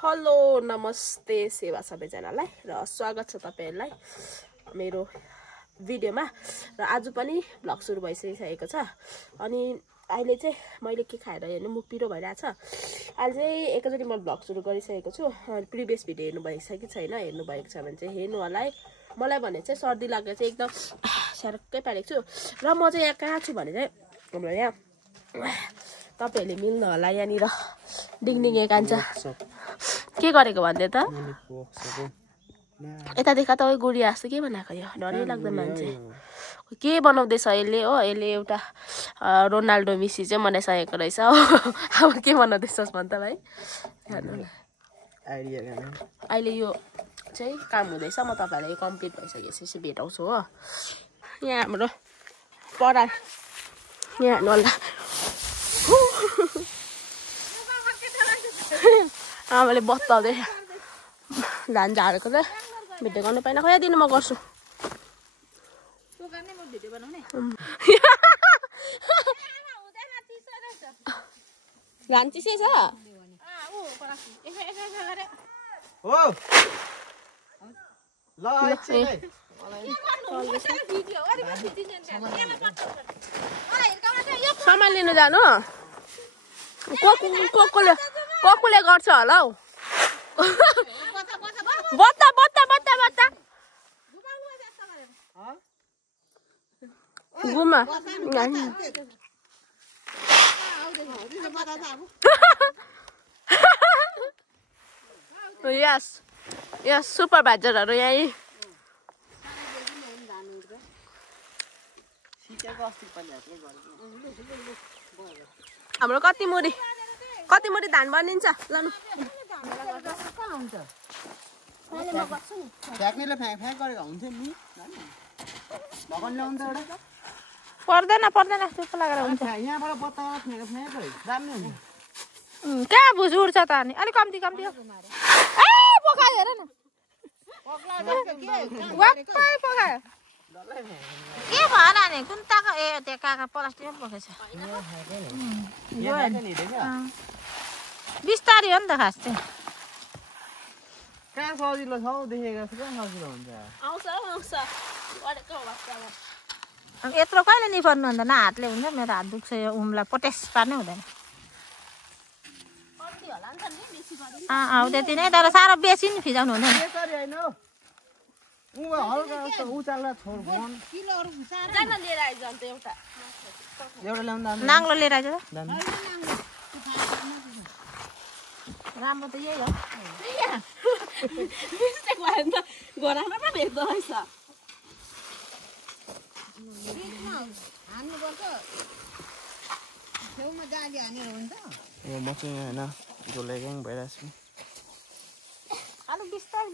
Hello नमस्ते सेवा सबैजनालाई र स्वागत छ तपाईहरुलाई मेरो भिडियोमा र आज पनि भ्लग सुरु भइसकेको छ। अनि अहिले चाहिँ मैले के खाएर हेर्नु मुख पिरो भइराछ। अहिले चाहिँ एकैचोटी म भ्लग सुरु गरिसकेको छु। प्रिभियस भिडियो हेर्नु भएको छ कि छैन, हेर्नु भएको छ भने चाहिँ हेर्नु होला है। मलाई भने चाहिँ सर्दी लागेर चाहिँ एकदम स्यारक्कै पारेको छु र म चाहिँ यहाँ कहाँ छु भने चाहिँ हाम्रो यहाँ तपाईहरुले मिल्नु होला यहाँनिर डिङडिङे कान्छ के गरेको भन्दै त यता देखा त गुडिया जस्तो के बनाएको यो डरै लाग्दैन मान्छे के बनाउँदैछ यसले हो। यसले एउटा रोनाल्डो मेसी चाहिँ बनाइसकेको रहेछ हो। अब के बनाउँदैछस् भन् त भाइ अहिले यो चाहिँ काम हुँदैछ। म तपाईहरुलाई कम्प्लिट भइसकेपछि भेटाउँछु हो। यहाँ हाम्रो पराल यहाँ हेर्नु होला आमाले बत्ताउँदै धान झारेको त भिडियो गर्नु पाइन। खोइ दिनु म गर्छु धान चिसै छ सामान लिनु जानु कोले गर्छ होला हौ। बत्ता बत्ता बत्ता बत्ता गुमा यस यस सुपरभाइजरहरु यही हाम्रो कति मुरी धान बनिन्छ लानु पर्दैन पर्दैन चुप लागेर हुन्छ। कहाँ भुज उड्छ त अनि अलिक कम्ती कम्ती ए पकायो हेर न वाक्कै पकायो के भएन नि कुन ताको ए त्यो काका प्लास्टिकमा पकेछ बिस्तारी हो नि त खास चाहिँ कहाँ सजिलो छ हौ देखेको छु कहाँ सजिलो हुन्छ आउँछ आउँछ गरेको अब यत्रो कहिले निफर्नु अन्त न हातले हुन्छ मेरो हात दुख्छ यो उम्ला पोटेस पार्नै हुँदैन अँ त्यति नै तर साह्रो बेसी नि फिजाउनु हुँदैन नाङ्लो लिएर आइज राम्रो त यही हो घोडामा पो भेट्दो रहेछ म चाहिँ होइन जोलेग्याङ भइरहेको छु। अलिक बिस्तारै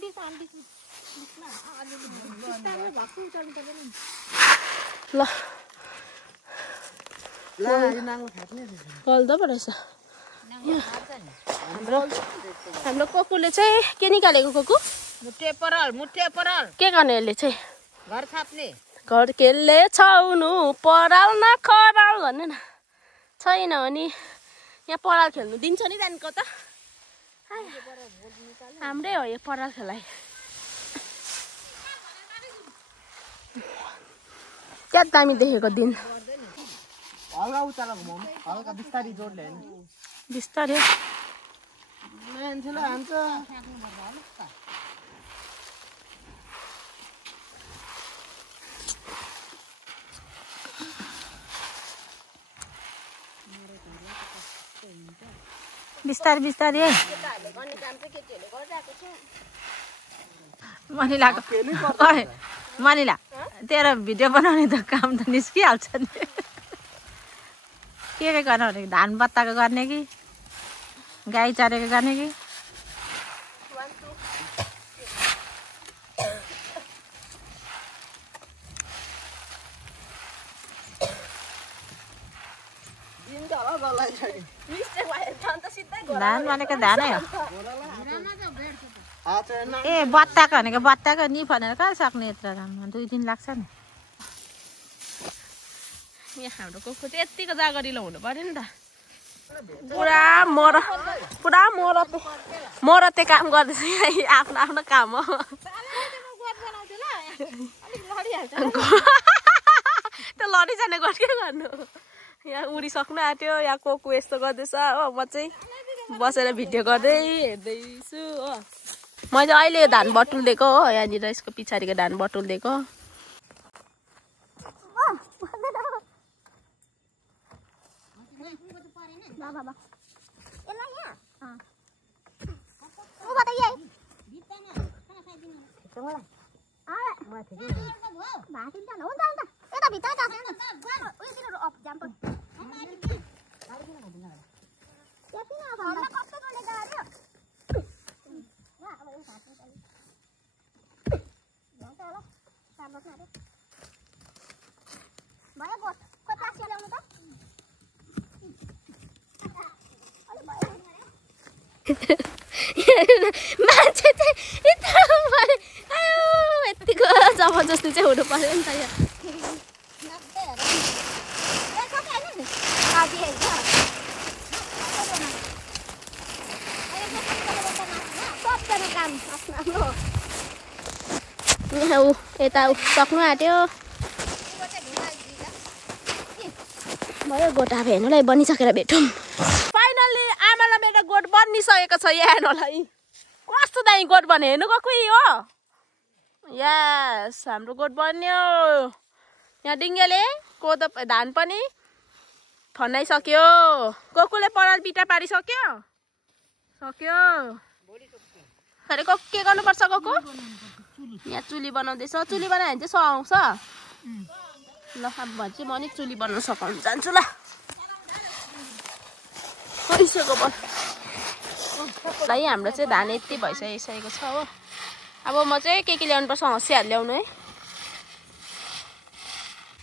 ल गल्दो पो रहेछ हाम्रो कोकुले चाहिँ के निकालेको कोकु मुठे परल के गर्ने यसले चाहिँ घर छाप्ने घर केले छाउनु पराल न खराल भन्नु न छैन भने यहाँ पराल खेल्नु दिन्छ नि जानेको त हाम्रै हो यो पराल खेलाइ क्या दामी देखेको दिन हल्का उचाला घुमाउनु हल्का बिस्तारी जोडले हैन बिस्तारै मान्छेले हान्छ बिस्तारै है मनिला तेरो भिडियो बनाउने त काम त निस्किहाल्छ नि के गर्ने भने धान बत्ताको गर्ने कि गाई चरेको गर्ने कि धान भनेको धानै हो ए बत्ताको भनेको बत्ताको नि भनेर कहाँ सक्ने यत्रो राम्रो 2 दिन लाग्छ नि यहाँ हाम्रो कोको चाहिँ यतिको जागरिलो हुनु पर्यो नि त पुरा मरते काम गर्दैछ यहाँ आफ्नो आफ्नो काम हो त्यो लडिजाने गट के गर्नु यहाँ उडिसक्नु आँट्यो यहाँ को यस्तो गर्दैछ हो म चाहिँ बसेर भिडियो गर्दै हेर्दैछु हो मैले अहिले यो धान बटुल्दिएको हो यहाँनिर यसको पछाडिको धान बटुल्दिएको मान्छे चाहिँ यतिको जबरजस्ती चाहिँ हुनु पर्यो नि त यहाँ यता सक्नु आँट्यो भयो गोटा हेर्नुलाई बनिसकेर भेटौँ फाइनल्ली आमालाई मेरो गोठ बनिसकेको छ हेर्नुलाई कस्तो दामी गोठ बन्यो हेर्नु गएको हो यस हाम्रो गोठ बन्यो यहाँ डिङ्गेले कोदो धान पनि खनाइसक्यो कोकुले पराल पिटा पारिसक्यो सक्यो अरे के गर्नुपर्छ कोकु यहाँ चुली बनाउँदैछ चुली बनायो भने चाहिँ सुहाउँछ ल अब भन्छ म नि चुली बनाउन सघाउनु जान्छु ल भाइ हाम्रो चाहिँ धान यति भइसकेको छ हो अब म चाहिँ के ल्याउनुपर्छ हँसियाहरू ल्याउनु है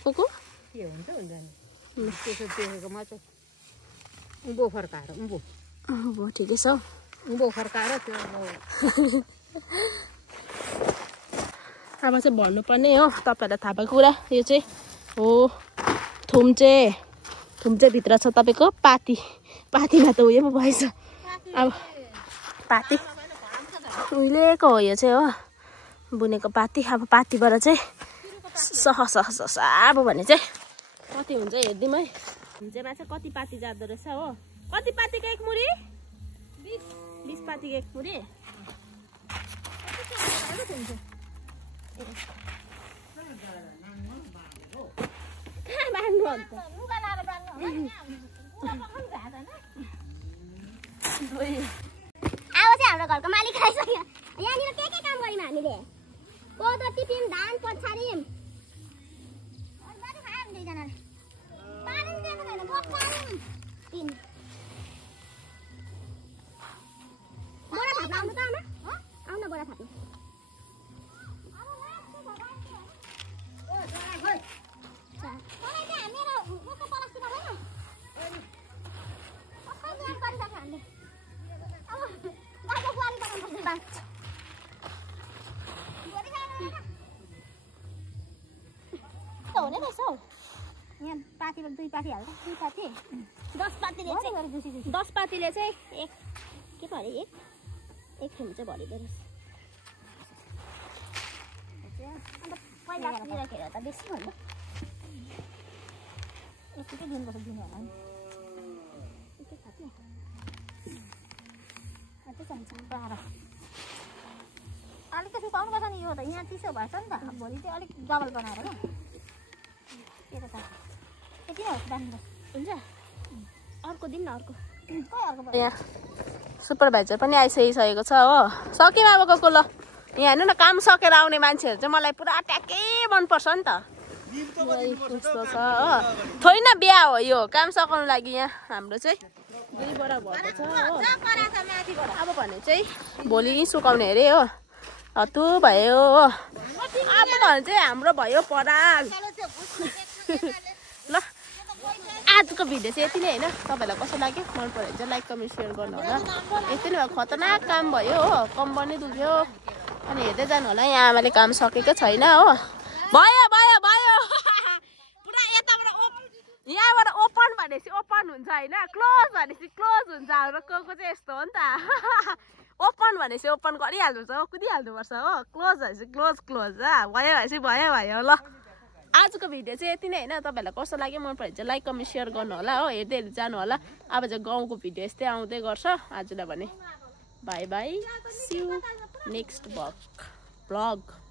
कुकु के हुन्छ हुँदैन त्यसो देखेकोमा चाहिँ उँभो फर्काएर उँभो ठिकै छ उँभो फर्काएर त्यो अब चाहिँ भन्नुपर्ने हो तपाईँहरूलाई थाहा भएको कुरा यो चाहिँ हो थुम्चे भित्र छ तपाईँको पातीमा त उयो पो भएछ अब पाती उहिलेको हो यो चाहिँ हो बुनेको पाती अब पातीबाट चाहिँ सह अब भने चाहिँ कति हुन्छ हेरिदिउँ है हुन्चेमा चाहिँ कति पाती जाँदो रहेछ हो कति पातीको एक मुरी 20 पातीको एक मुरी अब चाहिँ हाम्रो घरको मालिक आइसक्यो यहाँनिर के काम गर्यौँ हामीले कोदो टिप्यौँ धान पछाड्यौँ दुईजनाले पानी दिएको छैन बोरा थाप्नु आउनु त आमा आउन बोरा थाप्नु हुने रहेछ हौ यहाँ पातीमा 2 पाती हाल्छ 2 पाती 10 पातीले चाहिँ 10 पातीले चाहिँ एक के पो अरे एक थुम्चे भरिदो रहेछ अन्त पहिला राखेर त बेसी भन्दा यतिकै दिनुपर्छ दिनु होला नि यति खाती अझै चाहिन्छ 12 अलिकति पाउनुपर्छ नि यो त यहाँ चिसो भएछ नि त भोलि चाहिँ अलिक डबल बनाएर ल हुन्छ अर्को दिन न अर्को यहाँ सुपरभाइजर पनि आइसकिसकेको छ हो सक्यौँ अब गएको ल यहाँ हेर्नु न काम सकेर आउने मान्छेहरू चाहिँ मलाई पुरा ट्याक्कै मनपर्छ नि त यस्तो छ हो छैन बिहा हो यो काम सघाउनु लागि यहाँ हाम्रो चाहिँ 2 बोरा भएको छ हो अब भने चाहिँ भोलि सुकाउने अरे हो हतु भयो हो अब भने चाहिँ हाम्रो भयो पराल ल आजको भिडियो चाहिँ यति नै होइन तपाईँलाई कस्तो लाग्यो मन पऱ्यो भने चाहिँ लाइक कमेन्ट सेयर गर्नु होला यति नै खतरनाक काम भयो हो कम्पनी दुख्यो अनि हेर्दै जानु होला यहाँ आमाले काम सकेको छैन हो भयो भयो भयो पुरा यताबाट यहाँबाट ओपन भनेपछि ओपन हुन्छ होइन क्लोज भनेपछि क्लोज हुन्छ हाम्रो को चाहिँ यस्तो हो नि त ओपन भनेपछि ओपन गरिहाल्नुपर्छ हो कुदिहाल्नुपर्छ हो क्लोज भनेपछि क्लोज क्लोज भयो भनेपछि भयो ल आजको भिडियो चाहिँ यति नै होइन तपाईँहरूलाई कस्तो लाग्यो मन पऱ्यो चाहिँ लाइक कमेन्ट सेयर गर्नु होला हो हेर्दै हेर्दै जानु होला अब चाहिँ गाउँको भिडियो यस्तै आउँदै गर्छ आजलाई भने bye bye see you next blog